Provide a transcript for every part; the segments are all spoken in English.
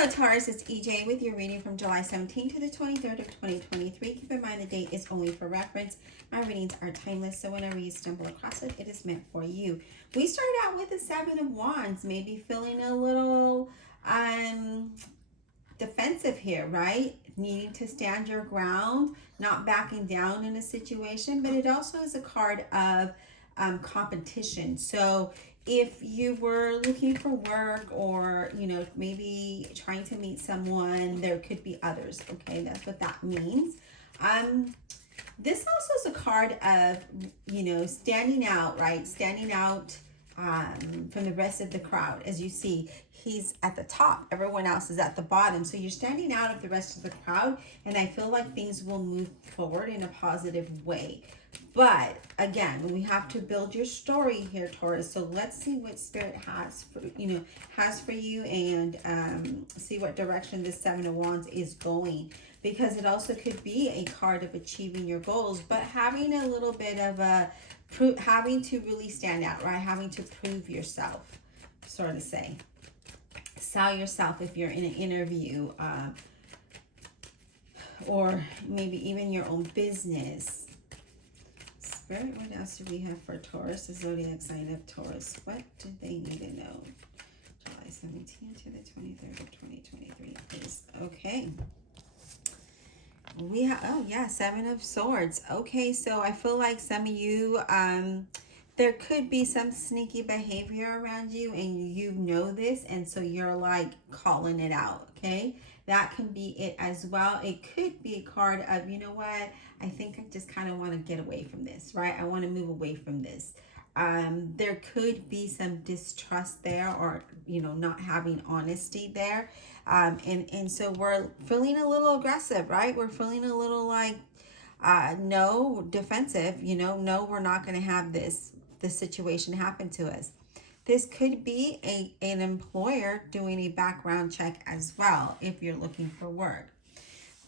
Hello, Taurus. It's EJ with your reading from July 17th to the 23rd of 2023. Keep in mind the date is only for reference. My readings are timeless, so whenever you stumble across it, it is meant for you. We start out with the Seven of Wands, maybe feeling a little defensive here, right? Needing to stand your ground, not backing down in a situation, but it also is a card of competition. So if you were looking for work or, maybe trying to meet someone, there could be others. Okay, that's what that means. This also is a card of, standing out, right? Standing out from the rest of the crowd. As you see, he's at the top, everyone else is at the bottom, so you're standing out of the rest of the crowd, and I feel like things will move forward in a positive way. But again, we have to build your story here, Taurus. So let's see what Spirit has for you, and see what direction this Seven of Wands is going, because it also could be a card of achieving your goals, but having a little bit of having to really stand out, right? Having to prove yourself, sort of say. Sell yourself if you're in an interview, or maybe even your own business. Spirit, what else do we have for Taurus, the zodiac sign of Taurus? What do they need to know? July 17th to the 23rd of 2023, please. Okay. We have, oh yeah, Seven of Swords. Okay, so I feel like some of you, there could be some sneaky behavior around you, and you know this, and so you're like calling it out, okay? That can be it as well. It could be a card of, you know what, I think I just kind of want to get away from this, right? I want to move away from this. There could be some distrust there, or, not having honesty there. And so we're feeling a little aggressive, right? We're feeling a little like, no, defensive, no, we're not going to have this situation happen to us. This could be an employer doing a background check as well if you're looking for work.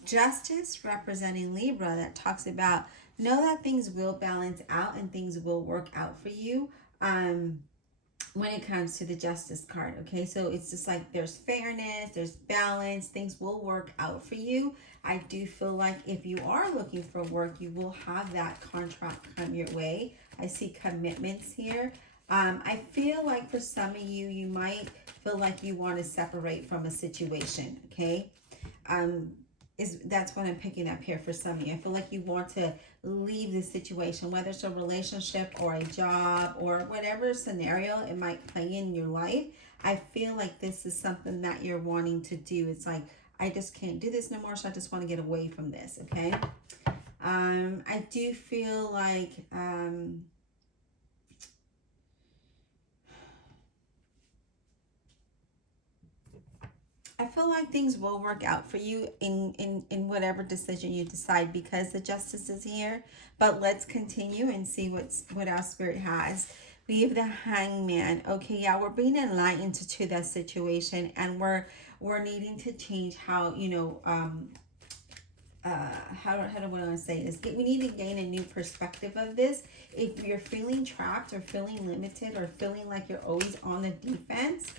Justice representing Libra, that talks about know that things will balance out and things will work out for you when it comes to the Justice card. Okay, so it's just like there's fairness, there's balance, things will work out for you. I do feel like if you are looking for work, you will have that contract come your way. I see commitments here. I feel like for some of you, you might feel like you want to separate from a situation, okay? That's what I'm picking up here for some of you. I feel like you want to leave the situation, whether it's a relationship or a job or whatever scenario it might play in your life. I feel like this is something that you're wanting to do. It's like, I just can't do this no more, so I just want to get away from this, okay? I do feel like... I feel like things will work out for you in whatever decision you decide, because the Justice is here. But let's continue and see what our Spirit has. We have the Hangman. Okay, yeah, we're being enlightened to that situation, and we're needing to change how, how do I want to say this? We need to gain a new perspective of this. If you're feeling trapped or feeling limited or feeling like you're always on the defense,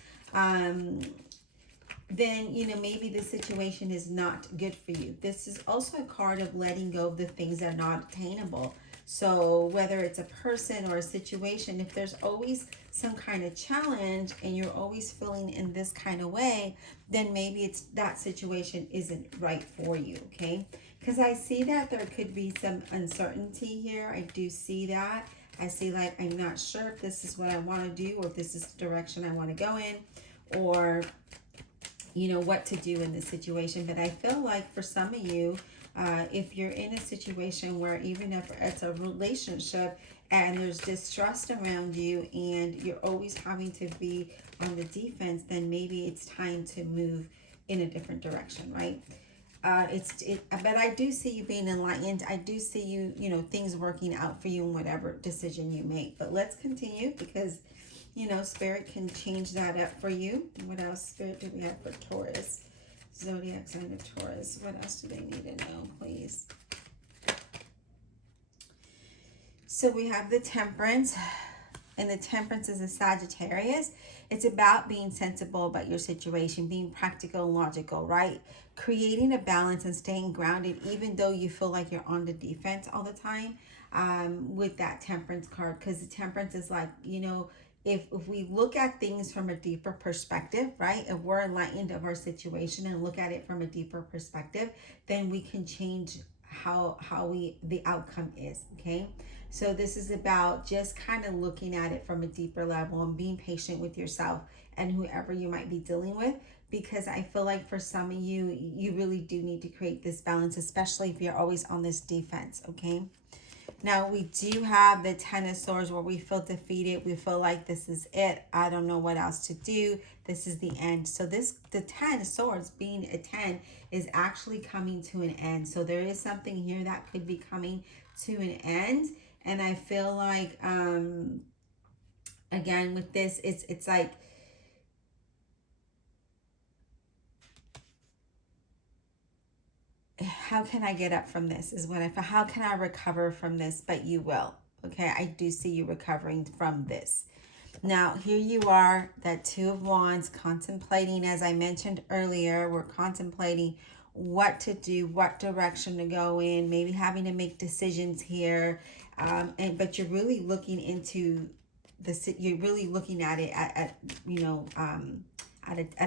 then, maybe the situation is not good for you. This is also a card of letting go of the things that are not attainable. So whether it's a person or a situation, if there's always some kind of challenge and you're always feeling in this kind of way, then maybe it's that situation isn't right for you, okay? Because I see that there could be some uncertainty here. I do see that. I see like, I'm not sure if this is what I want to do, or if this is the direction I want to go in, or what to do in this situation. But I feel like for some of you, if you're in a situation where even if it's a relationship and there's distrust around you and you're always having to be on the defense, then maybe it's time to move in a different direction, right? But I do see you being enlightened. I do see you, things working out for you in whatever decision you make. But let's continue, because Spirit can change that up for you. What else, Spirit, do we have for Taurus? Zodiac sign of Taurus. What else do they need to know, please? So we have the Temperance. And the Temperance is a Sagittarius. It's about being sensible about your situation, being practical and logical, right? Creating a balance and staying grounded, even though you feel like you're on the defense all the time, with that Temperance card. Because the Temperance is like, if we look at things from a deeper perspective, right? If we're enlightened of our situation and look at it from a deeper perspective, then we can change how the outcome is. Okay, so this is about just kind of looking at it from a deeper level and being patient with yourself and whoever you might be dealing with, because I feel like for some of you, you really do need to create this balance, especially if you're always on this defense. Okay, now we do have the Ten of Swords, where we feel defeated. We feel like this is it. I don't know what else to do. This is the end. So the Ten of Swords, being a 10, is actually coming to an end. So there is something here that could be coming to an end. And I feel like, again, with this, it's like, how can I get up from this is what I feel. How can I recover from this? But you will. Okay, I do see you recovering from this. Now, here you are, that Two of Wands, contemplating, as I mentioned earlier, we're contemplating what to do, what direction to go in, maybe having to make decisions here. But you're really looking into you're really looking at it at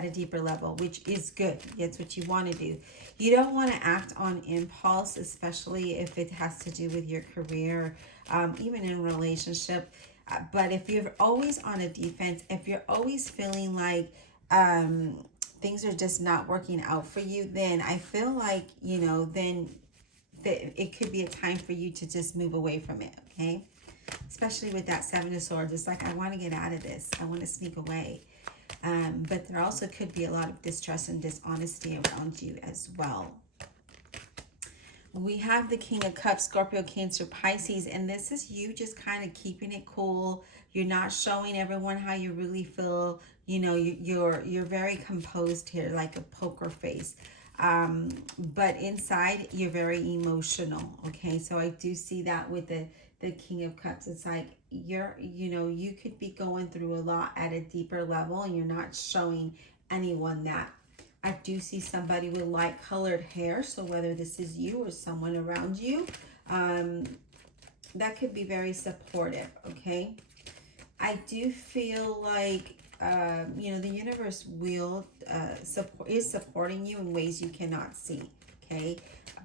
a deeper level, which is good. That's what you want to do. You don't want to act on impulse, especially if it has to do with your career, even in a relationship. But if you're always on a defense, if you're always feeling like things are just not working out for you, then I feel like, then it could be a time for you to just move away from it, okay? Especially with that Seven of Swords. It's like, I want to get out of this. I want to sneak away. But there also could be a lot of distrust and dishonesty around you as well. We have the King of Cups, Scorpio, Cancer, Pisces, and this is you just kind of keeping it cool. You're not showing everyone how you really feel. You're very composed here, like a poker face. But inside, you're very emotional. Okay, so I do see that with the King of Cups. It's like you could be going through a lot at a deeper level, and you're not showing anyone that. I do see somebody with light colored hair, so whether this is you or someone around you, that could be very supportive. Okay, I do feel like the universe is supporting you in ways you cannot see. Okay,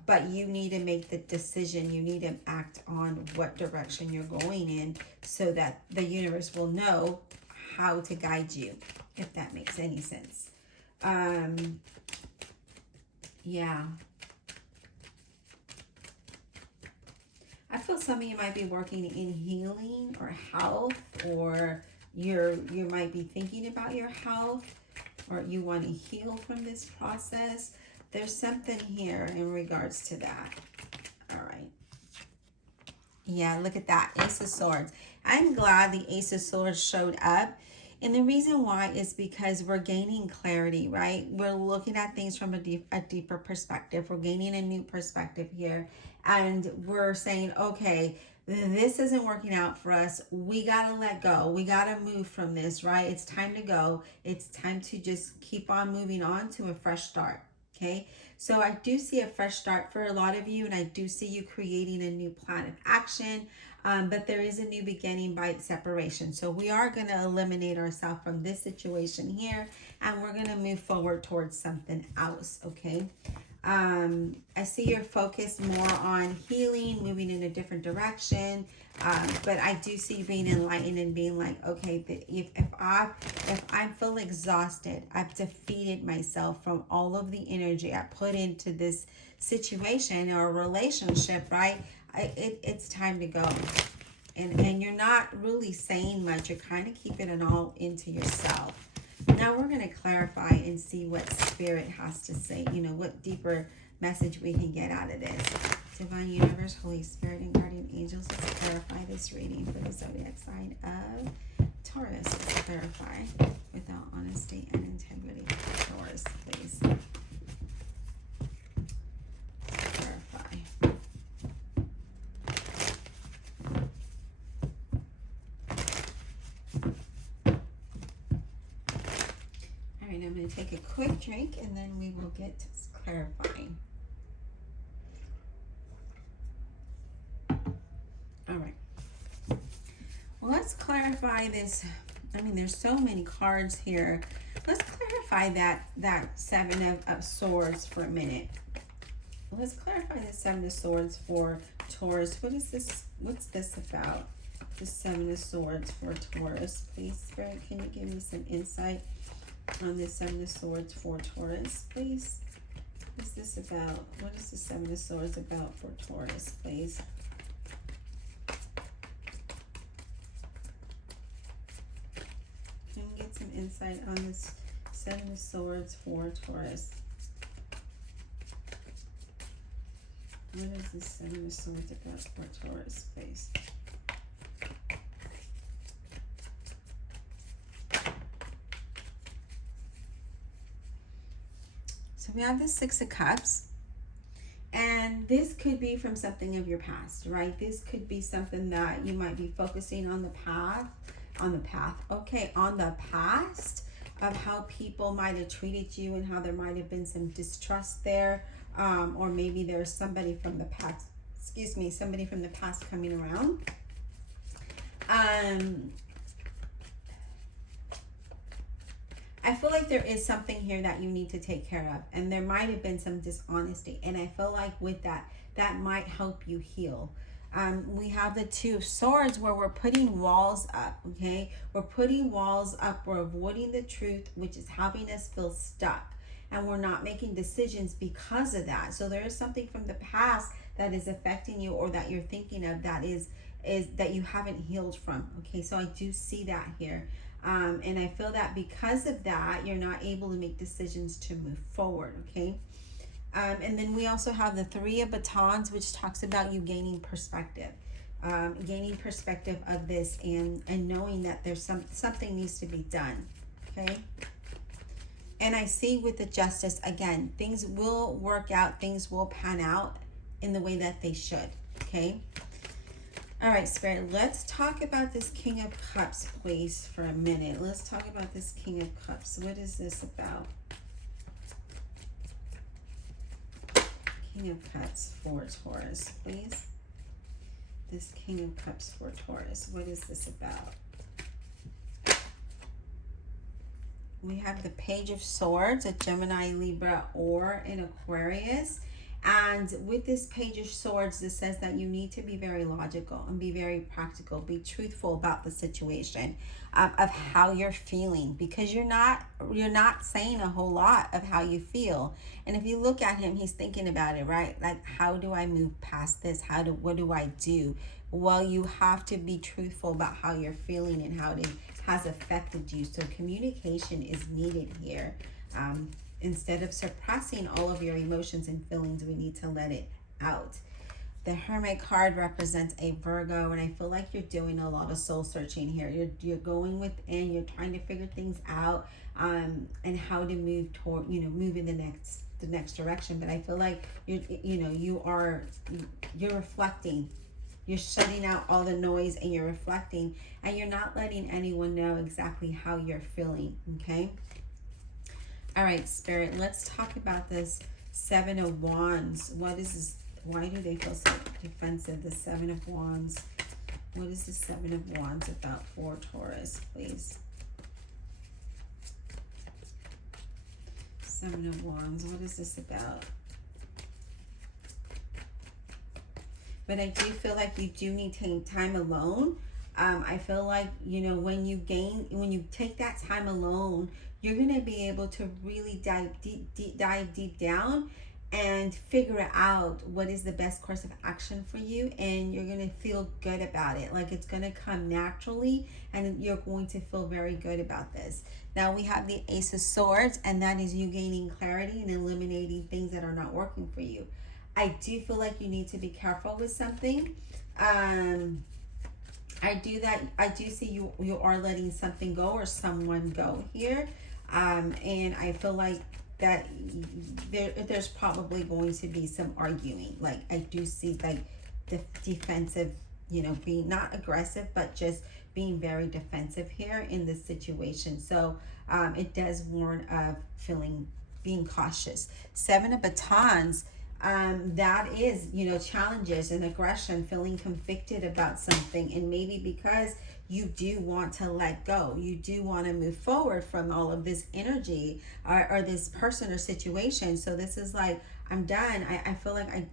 but you need to make the decision. You need to act on what direction you're going in, so that the universe will know how to guide you, if that makes any sense. Yeah. I feel some of you might be working in healing or health, or you might be thinking about your health, or you want to heal from this process. There's something here in regards to that. All right. Yeah, look at that. Ace of Swords. I'm glad the Ace of Swords showed up. And the reason why is because we're gaining clarity, right? We're looking at things from a deeper perspective. We're gaining a new perspective here. And we're saying, okay, this isn't working out for us. We got to let go. We got to move from this, right? It's time to go. It's time to just keep on moving on to a fresh start. Okay, so I do see a fresh start for a lot of you, and I do see you creating a new plan of action, but there is a new beginning by separation. So we are going to eliminate ourselves from this situation here, and we're going to move forward towards something else. Okay, I see you're focused more on healing, moving in a different direction, but I do see you being enlightened and being like, okay, if I feel exhausted, I've defeated myself from all of the energy I put into this situation or relationship, right? It's time to go. And you're not really saying much. You're kind of keeping it all into yourself. Now we're going to clarify and see what Spirit has to say, what deeper message we can get out of this. Divine Universe, Holy Spirit, and Guardian Angels, let's clarify this reading for the zodiac sign of Taurus. Let's clarify without honesty and integrity. Taurus, please. Let's clarify. going to take a quick drink and then we will get to clarifying. All right. Well, let's clarify this. I mean, there's so many cards here. Let's clarify that Seven of Swords for a minute. Let's clarify the Seven of Swords for Taurus. What is this? What's this about? The Seven of Swords for Taurus. Please, Spirit, can you give me some insight on the Seven of Swords for Taurus, please? What's this about? What is the Seven of Swords about for Taurus, please? Can we get some insight on this Seven of Swords for Taurus? What is this Seven of Swords about for Taurus, please? So we have the Six of Cups, and this could be from something of your past, right? This could be something that you might be focusing on the past of how people might have treated you and how there might have been some distrust there, or maybe there's somebody from the past, somebody from the past coming around. I feel like there is something here that you need to take care of, and there might have been some dishonesty, and I feel like with that might help you heal. We have the Two of Swords where we're putting walls up, okay? We're putting walls up. We're avoiding the truth, which is having us feel stuck, and we're not making decisions because of that. So there is something from the past that is affecting you, or that you're thinking of, that is that you haven't healed from, okay? So I do see that here. And I feel that because of that, you're not able to make decisions to move forward, okay? And then we also have the Three of Batons, which talks about you gaining perspective. Gaining perspective of this, and knowing that there's something needs to be done, okay? And I see with the Justice, again, things will work out, things will pan out in the way that they should, okay? All right, Spirit, let's talk about this King of Cups, please, for a minute. Let's talk about this King of Cups. What is this about? King of Cups for Taurus, please. This King of Cups for Taurus. What is this about? We have the Page of Swords, a Gemini, Libra, or an Aquarius. And with this Page of Swords, this says that you need to be very logical and be very practical, be truthful about the situation, of how you're feeling, because you're not saying a whole lot of how you feel. And if you look at him, he's thinking about it, right? Like, how do I move past this? What do I do? Well, you have to be truthful about how you're feeling and how it has affected you. So communication is needed here. Instead of suppressing all of your emotions and feelings, we need to let it out. The Hermit card represents a Virgo, and I feel like you're doing a lot of soul searching here. You're going within, you're trying to figure things out, and how to move toward, move in the next direction. But I feel like you're reflecting. You're shutting out all the noise and you're reflecting, and you're not letting anyone know exactly how you're feeling, okay? All right, Spirit, let's talk about this Seven of Wands. What is this? Why do they feel so defensive? The Seven of Wands. What is the Seven of Wands about for Taurus, please? Seven of Wands. What is this about? But I do feel like you do need time alone. I feel like, when you take that time alone, you're going to be able to really dive deep down and figure out what is the best course of action for you. And you're going to feel good about it. Like, it's going to come naturally, and you're going to feel very good about this. Now we have the Ace of Swords, and that is you gaining clarity and eliminating things that are not working for you. I do feel like you need to be careful with something. I do see you are letting something go or someone go here. And I feel like that there's probably going to be some arguing. Like, I do see like the defensive, being not aggressive, but just being very defensive here in this situation. So it does warn of being cautious. Seven of batons, that is, challenges and aggression, feeling convicted about something, and maybe because you do want to let go, you do want to move forward from all of this energy, or this person or situation. So this is like, I'm done. I feel like I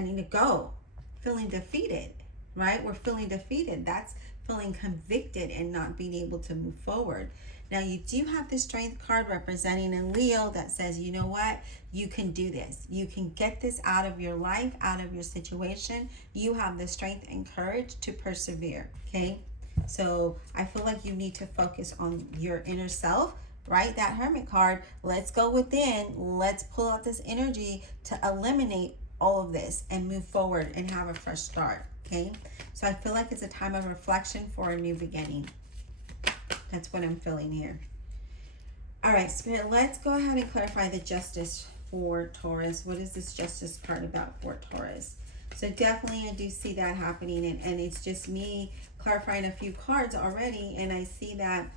need to go. Feeling defeated, right? We're feeling defeated. That's feeling convicted and not being able to move forward. Now, you do have the Strength card representing a Leo that says, you know what? You can do this. You can get this out of your life, out of your situation. You have the strength and courage to persevere, okay? So I feel like you need to focus on your inner self, right? That Hermit card. Let's go within. Let's pull out this energy to eliminate all of this and move forward and have a fresh start, okay? So I feel like it's a time of reflection for a new beginning. That's what I'm feeling here. All right, Spirit, let's go ahead and clarify the Justice for Taurus. What is this Justice card about for Taurus? So definitely I do see that happening, and it's just me clarifying a few cards already, and I see that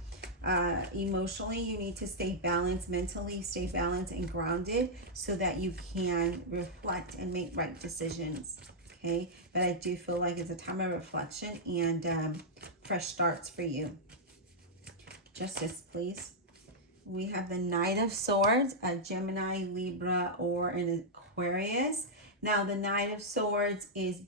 emotionally you need to stay balanced, mentally stay balanced and grounded so that you can reflect and make right decisions, okay? But I do feel like it's a time of reflection and fresh starts for you. Justice, please. We have the Knight of Swords, a Gemini, Libra, or an Aquarius. Now, the Knight of Swords is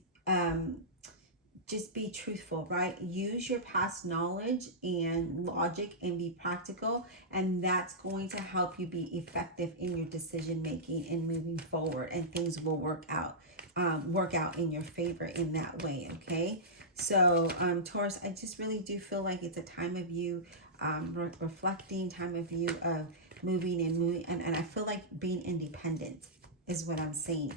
just be truthful, right? Use your past knowledge and logic and be practical, and that's going to help you be effective in your decision making and moving forward, and things will work out in your favor in that way, okay? So Taurus, I just really do feel like it's a time of you reflecting, time of you of moving, and I feel like being independent is what I'm saying.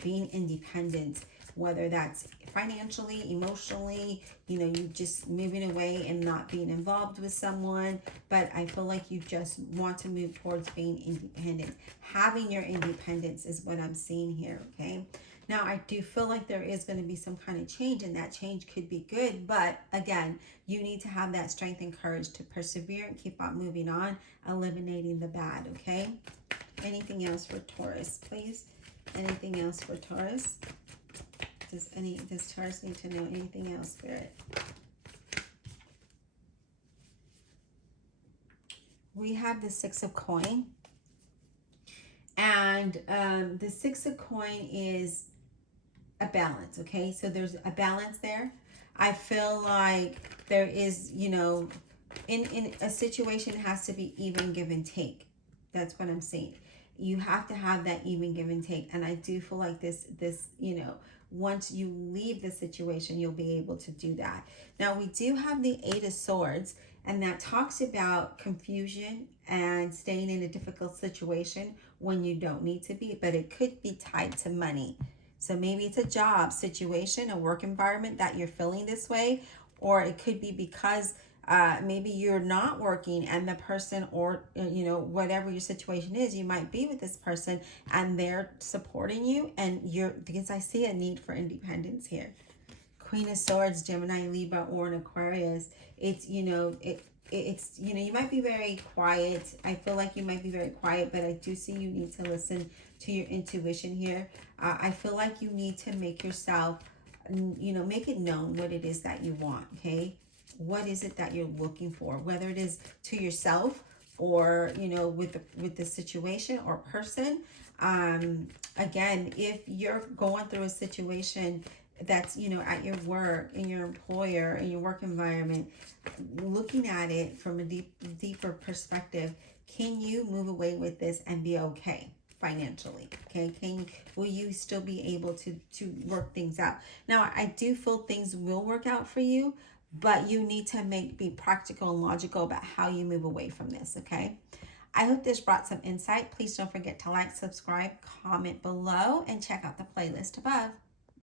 Being independent, whether that's financially, emotionally, you just moving away and not being involved with someone, but I feel like you just want to move towards being independent. Having your independence is what I'm seeing here, okay? Now, I do feel like there is going to be some kind of change, and that change could be good, but again, you need to have that strength and courage to persevere and keep on moving on, eliminating the bad, okay? Anything else for Taurus, please? Anything else for Taurus? Does Taurus need to know anything else, Spirit? We have the Six of Coin, and the Six of Coin is a balance, okay? So there's a balance there. I feel like there is, in a situation, it has to be even give and take. That's what I'm saying. You have to have that even give and take, and I do feel like this once you leave the situation, you'll be able to do that. Now, we do have the Eight of Swords, and that talks about confusion and staying in a difficult situation when you don't need to be, but it could be tied to money. So maybe it's a job situation, a work environment that you're feeling this way, or it could be because maybe you're not working and the person, or whatever your situation is, you might be with this person and they're supporting you, and because I see a need for independence here. Queen of Swords, Gemini, Libra, or an Aquarius. It's you might be very quiet. I feel like you might be very quiet, but I do see you need to listen to your intuition here. I feel like you need to make yourself, make it known what it is that you want, okay? What is it that you're looking for? Whether it is to yourself or, with the situation or person. Again, if you're going through a situation that's, at your work, in your employer, in your work environment, looking at it from a deeper perspective, can you move away with this and be okay financially? Okay, will you still be able to work things out? Now, I do feel things will work out for you, but you need to be practical and logical about how you move away from this, okay? I hope this brought some insight. Please don't forget to like, subscribe, comment below, and check out the playlist above.